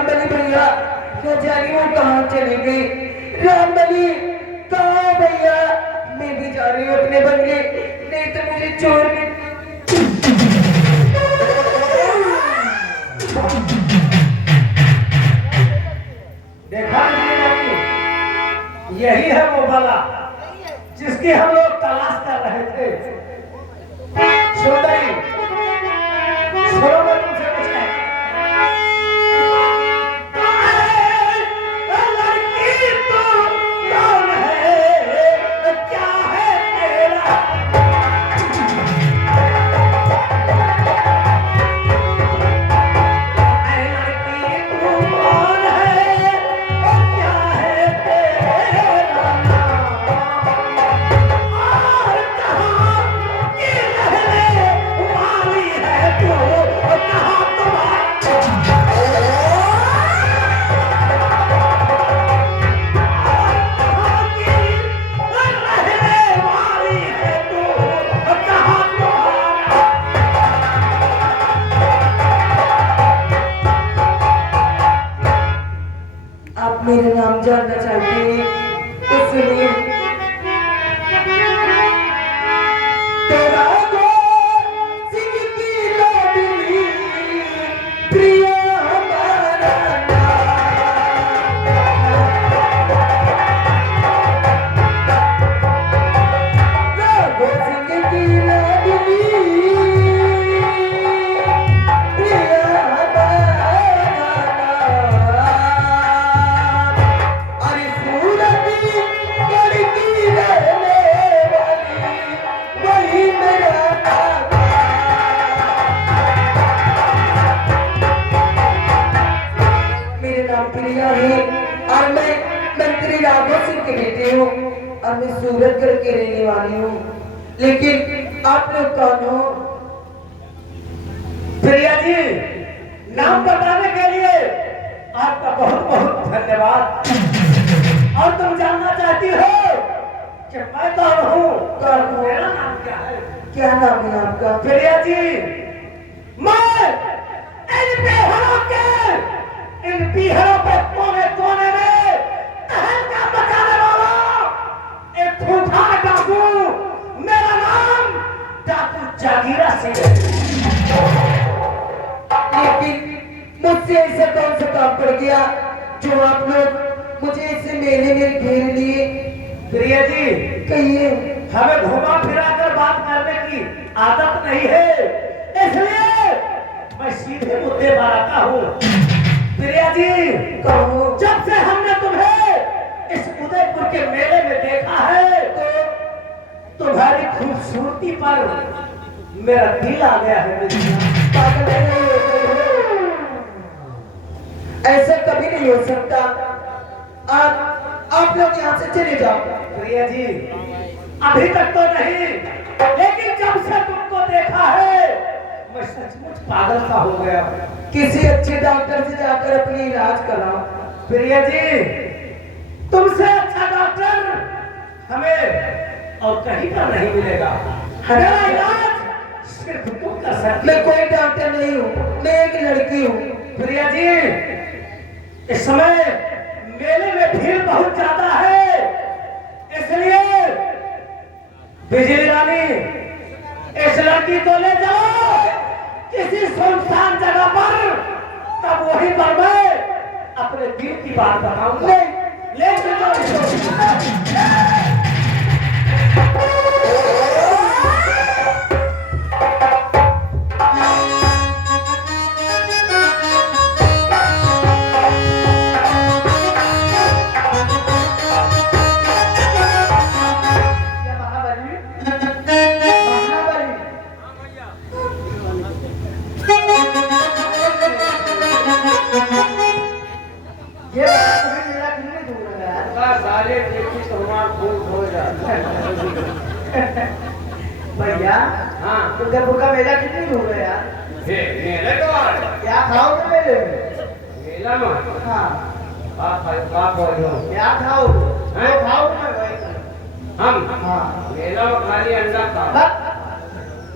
रामबली भैया न जाने वो कहाँ चली गई। रामबली कहाँ भैया? मैं भी जा रही हूँ अपने बंगले, नहीं तो मुझे चोर में देखा नहीं, यही है वो बाला जिसकी हम लोग तलाश कर रहे थे। सुंदरी, सुनो मैं तुमसे कुछ लड़की तो कौन है, क्या है तेरा? लड़की तू कौन है, क्या है तेरा नाम? और कहाँ की रहने वाली है तू, कहाँ आप मेरा नाम जानना चाहते हैं तो सुनिए। तेरा सिंह की लाडली प्रिया हमारा सिंह की लाडली प्रिया प्रिया है और मैं मंत्री राघव सिंह के बेटे हूँ और मैं सूरतगढ़ के रहने वाली हूँ। लेकिन आप लोग कौन हो? प्रिया जी, नाम बताने के लिए आपका बहुत बहुत धन्यवाद। और तुम जानना चाहती हो कि मैं कौन हूँ? कौन हो? मेरा नाम क्या है? क्या नाम है आपका? प्रिया जी, मैं इन पीहरों के इन पीहरों पे कोने कोने में तहलका मचाने वाला एक खूंखार डाकू, मेरा नाम डाकू जागीरा सिंह है। लेकिन मुझसे ऐसा कौन सा काम पड़ गया जो आप लोग मुझे इस मेले में घेर लिए? प्रिया जी, कहिए। हमें घुमा फिरा कर बात करने की आदत नहीं है, इसलिए मैं सीधे मुद्दे पर आता हूँ। प्रिया जी, कहो। जब से हमने तुम्हें इस उदयपुर के मेले में देखा है तो तुम्हारी खूबसूरती पर मेरा दिल आ गया है। पागल नहीं हो, ऐसा कभी नहीं हो सकता। आप लोग यहाँ से चले जाओ। प्रिया जी, अभी तक तो नहीं, लेकिन जब से तुमको देखा है मैं सचमुच पागल सा हो गया। किसी अच्छे डॉक्टर से जाकर अपनी इलाज कराओ। प्रिया जी, तुमसे अच्छा डॉक्टर हमें और कहीं पर नहीं मिलेगा। मेरा इलाज सिर्फ तुम कर सकते। मैं कोई डॉक्टर नहीं हूँ, मैं एक लड़की हूँ। प्रिया जी, इस समय मेले में भीड़ बहुत ज्यादा है, इसलिए बिजली रानी इस लड़की को ले जाओ किसी सुनसान जगह पर, तब वहीं पर मैं अपने दिल की बात बताऊंगा। ले भैया, हाँ, उदयपुर का मेला कितनी दूर है यार? मेले तो आ रहा है। क्या खाओगे मेले में? मेला में हाँ, आप बोल रहे हो क्या खाओगे? हैं? जो खाओगे मैं वही हम हाँ, मेला में खाली अंडा खा। बस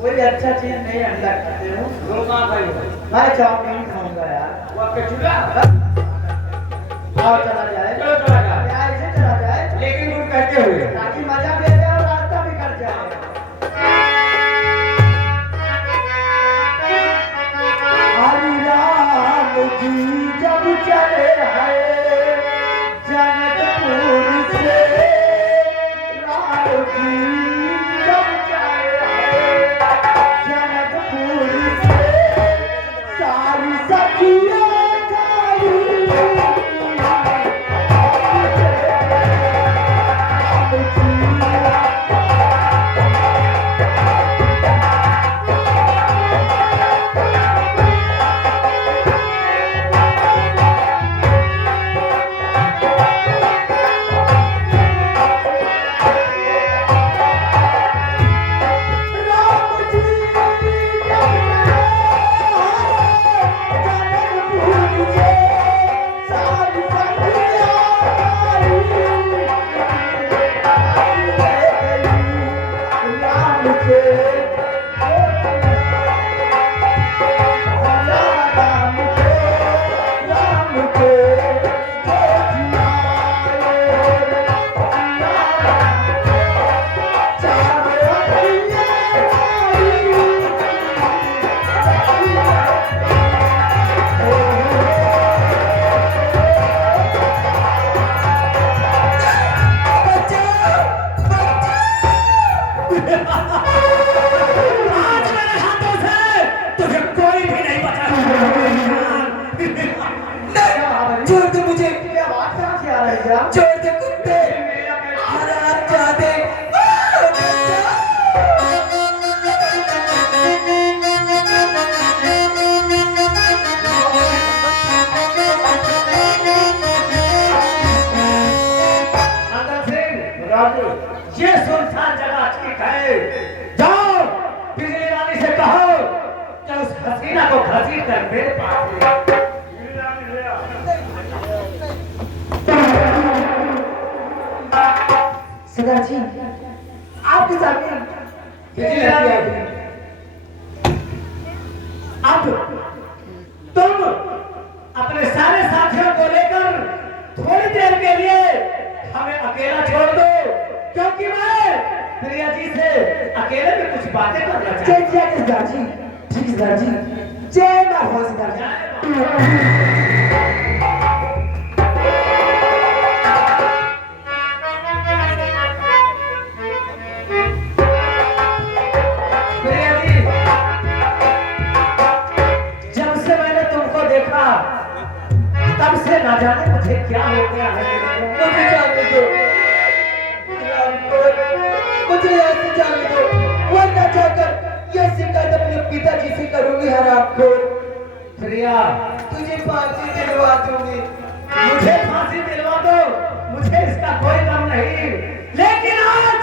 कोई अच्छा चीज नहीं अंडा खाते हो। तुम कहाँ खाई हो? मैं चाउमीन खाऊंगा यार। वो आपके चूल्हा आओ चला जाए, चलो चला जाए, क्या ऐसे चला जाए लेकिन तुम कहते हुए ताकि मजा भी आ जाए और रास्ता भी कट जाए। हरि राम जी जब चले हैं जनकपुर से, राम जी जब चले हैं जनकपुर से, सारी सखियां गाई आज मेरे हाथों से तुझे कोई भी नहीं बचा नहीं, छोड़ दे मुझे, ये आवाज कहाँ से आ रही है? छोड़ दे कुत्ते, हराम जादे। ये सुनसान जगह ठीक है, जाओ बिजली रानी से कहो कि उस हसीना को घसीट कर मेरे पास ले आओ। सरदार जी, आपके सामने बिजली रानी, अब तुम अपने सारे साथियों को लेकर थोड़ी देर के लिए हमें अकेला छोड़ दो, क्योंकि मैं प्रिया जी से अकेले में कुछ बातें करना चाहता जय जय सरदार जी, ठीक है सरदार जी, जय मां हो सरदार जी। प्रिया जी, जब से मैंने तुमको देखा तब से ना जाने मुझे क्या हो गया है। मुझे जाने दो, मुझे यहाँ से जाने दो, वरना जाकर यह शिकायत अपने पिताजी से करूंगी। हरामखोर, प्रिया, तुझे फांसी दिलवा दूंगी। मुझे फांसी दिलवा दो, मुझे इसका कोई गम नहीं, लेकिन आज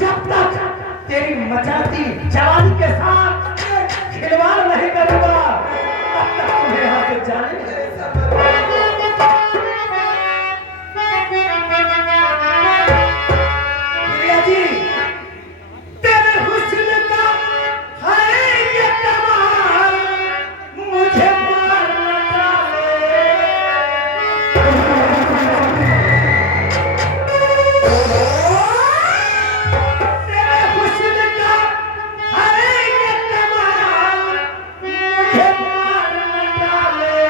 जब तक तेरी मचाती जवानी के साथ खिलवाड़ नहीं करूंगा तब तक तुम्हें यहाँ से जाने नहीं देगा। प्रिया जी, तेरे हुस्न का है ये कमाल, मुझे मारना चाहे। तेरे हुस्न का है ये कमाल, मुझे मारना चाहे।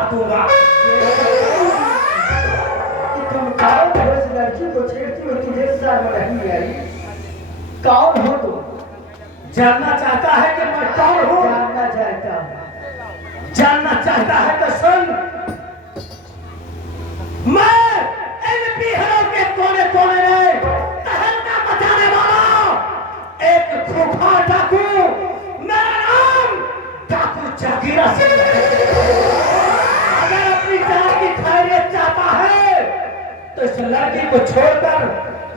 बता दूंगा। कि तुम कौन हो इस लड़की को छेड़ती हो, तुझे शर्म नहीं आई? कौन हो तुम? जानना चाहता है कि मैं कौन हूँ? जानना चाहता हूँ। जानना चाहता है तो सुन, मैं इन बिहारों के कोने कोने में तहलका मचाने वाला एक खूंखार डाकू, मेरा नाम डाकू जागीरा सिंह है। अगर अपनी जान की खैरियत चाहता है तो इस लड़की को छोड़कर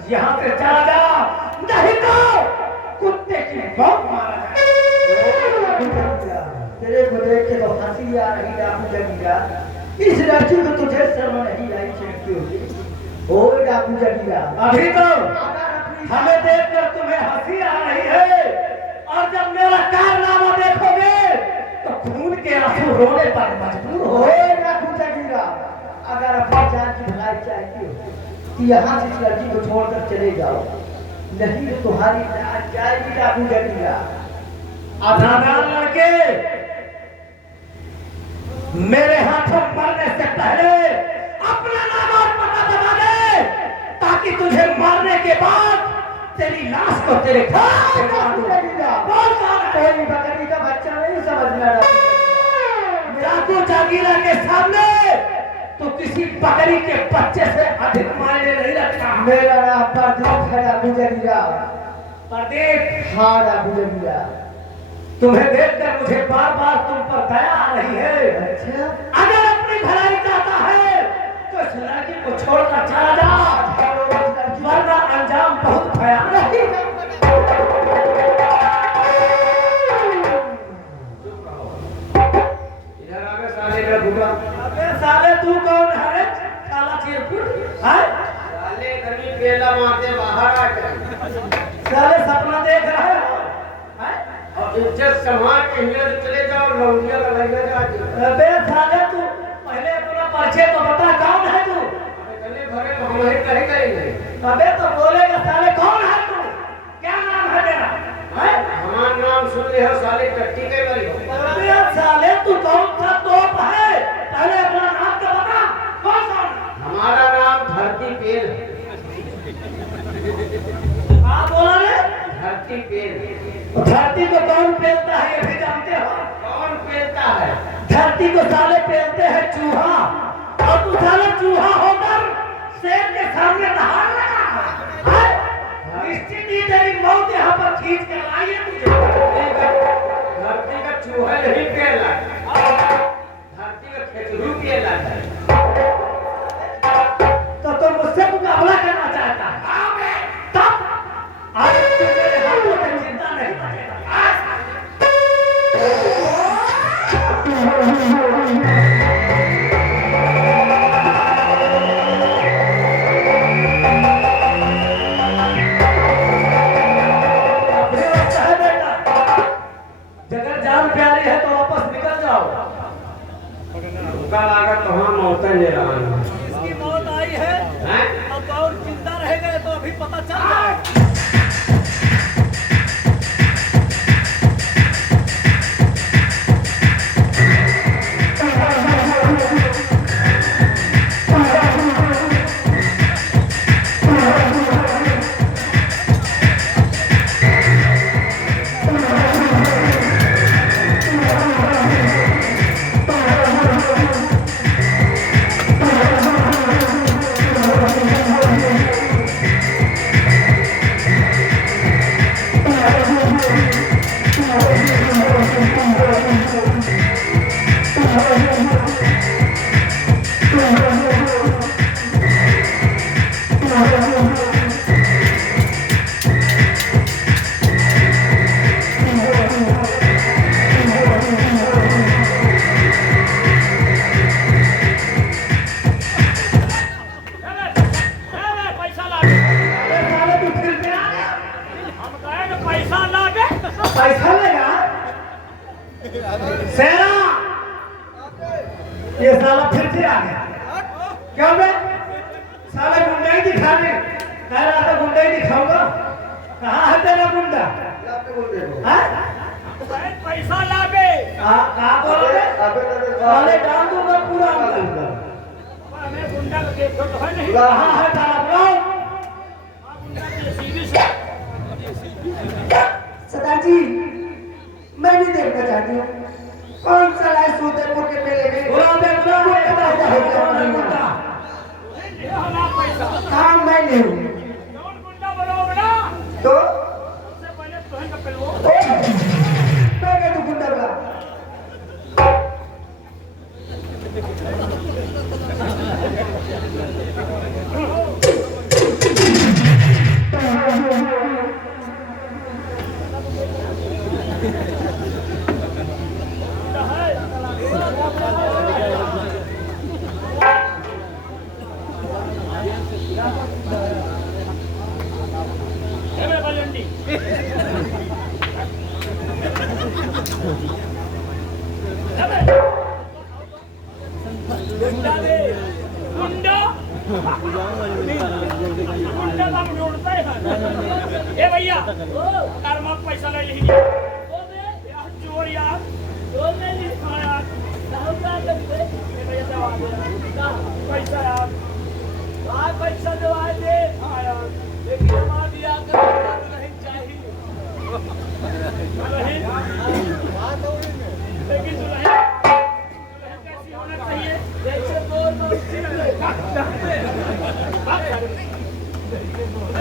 यहाँ से चला जा, नहीं तो कुत्ते की मौत मारा जाए। तेरे को देख के तो हंसी आ रही डाकू जगीरा। इस लड़की को तुझे शर्म नहीं आई छेड़ती होगी? ओ डाकू जगीरा, अभी तो हमें देखकर तुम्हें हंसी आ रही है, और जब मेरा कारनामा देखोगे तो खून के आंसू रोने पर मजबूर ओ हो। डाकू जगीरा, अगर अपनी जान की भलाई चाहती हो तो यहाँ से इस लड़की को छोड़कर चले जाओ, नहीं तो तुम्हारी जान जाएगी डाकू जगीरा। नादान लड़के, मेरे हाथों मरने से पहले अपना नाम और पता बता दे, ताकि तुझे मारने के बाद तेरी लाश को तेरे घर से मार दूं। बोल कौन है? कोई बकरी का बच्चा नहीं समझना डाकू। डाकू जागीरा के सामने तो किसी बकरी के बच्चे से अधिक मायने नहीं रखता। मेरा नाम प्रदीप है डाकू जगीरा। प्रदीप, हाँ डाकू जगीरा। तुम्हें देखकर मुझे बार बार तुम पर दया आ रही है। अच्छा, अगर अपनी भलाई चाहता है तो इस लड़की को छोड़कर चला जा, वरना अंजाम बहुत भयानक है। इधर आगे साले का भूखा। अबे साले तू कौन है रे? काला चिरकुट है? साले कभी पेला मारते बाहर आ गए। साले सपना देख रहे हो? हैं? और इज्जत संभाल के हियर चले जाओ, लौंडिया का लगे जाके। अबे साले तू पहले अपना परिचय तो बता, कौन है तू? गले भरे तो हम ही कहीं करेंगे। अबे तो बोलेगा साले, कौन है तू? क्या नाम है तेरा? हैं? हमारा नाम सुन ले हो साले, टट्टी के बरी हो। अबे साले तू कौन सा तोप है? पहले अपना नाम तो बता, कौन सा? हमारा नाम धरती पेल है। हाँ बोला रे? धरती पेल। धरती को कौन पेलता है ये भी जानते हो? कौन पेलता है? धरती को साले पेलते हैं चूहा, और तू साले चूहा होकर शेर के सामने दहाड़ लगा है? निश्चित ही तेरी मौत यहाँ पर खींच कर लाई है तुझे। धरती का चूहा नहीं पेला, धरती का खेचरू पेला है। तो तुम मुझसे मुकाबला करना चाहता है? हाँ मैं। तब आज तुम मेरे हाथों से चिंता नहीं करेगा। अपनी वक्त है बेटा, जगह जान प्यारी है तो वापस निकल जाओ। उनका लागत तो हम मौतें ले रहा हूँ। इसकी मौत आई है, हैं? अब और जिंदा रह गए तो अभी पता चल जाएगा। पैसा लेगा सेना। ये साला फिर से आ गया। क्या बे? साला गुंडाई दिखाने कह रहा था, गुंडाई दिखाऊंगा। कहाँ है तेरा गुंडा? हाँ? पैसा लागे कहा बोलोगे साले डाल दूंगा पूरा अंदर हमें गुंडा को देखो तो है नहीं कहाँ है तारा ब्राउन गुंडा जेसीबी से सरदार जी मैं भी देखना चाहती हूँ कौन सा लाए सूतेपुर के मेले में बुला दे बुला दे ये हमारा पैसा काम मैं नहीं हूँ कौन गुंडा बनाओगे ना तो सबसे पहले तुहन का पेलवो मैं क्या तू गुंडा बना ए भैया कर्मा पैसा ले लीजिए यार चोर यार चोर ले लीजिए यार पैसा यार पैसा दवा दे हाँ यार लेकिन हमारा दिया कर नहीं चाहिए लेकिन कैसी होना चाहिए जैसे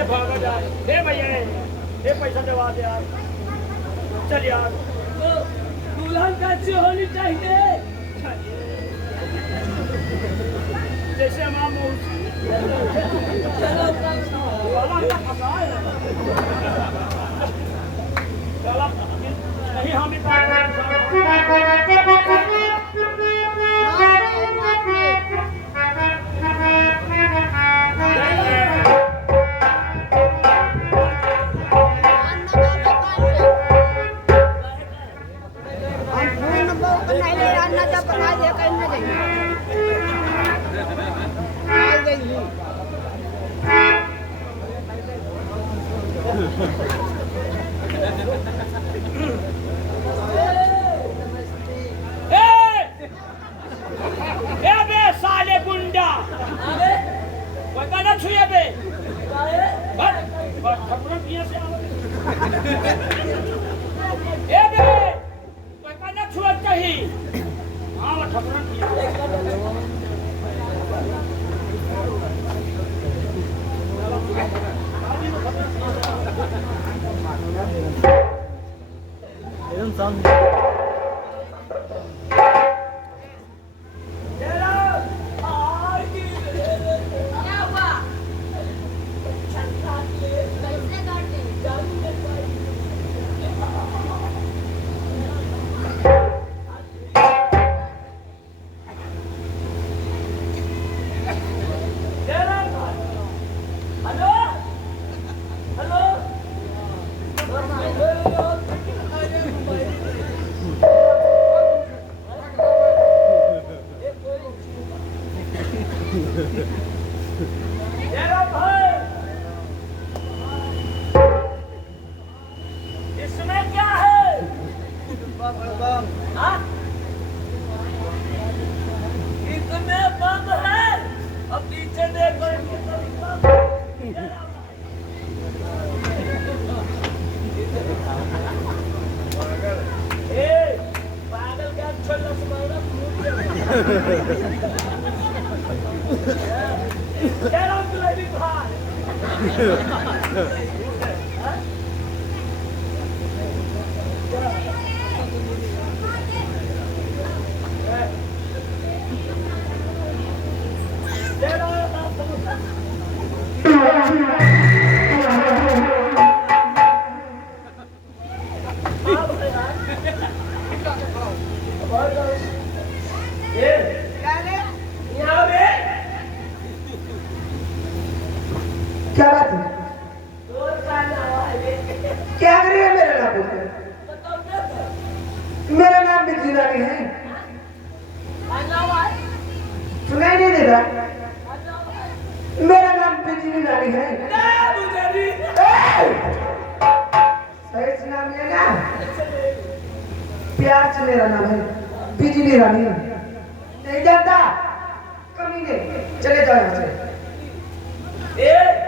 भागा जाए हे भैया हे पैसा दवा दे यार चल यार तो दुल्हन कैसी होनी चाहिए जैसे हमारा नहीं हम साले गुंडा बता छुए बे ए बे बता छुआ कहीं हाँ ठकुरन इसमें क्या है इतने बम है अब पीछे देखो पागल क्या छोटा समाना क्या बात है क्या कर रही है मेरा नाम बोलकर मेरा नाम बिजली रानी है सुनाई नहीं देता मेरा नाम बिजली रानी है सही से नाम लेना प्यार से मेरा नाम है बिजली रानी। नहीं जानता कमीने, चले जाओ यहाँ से। ए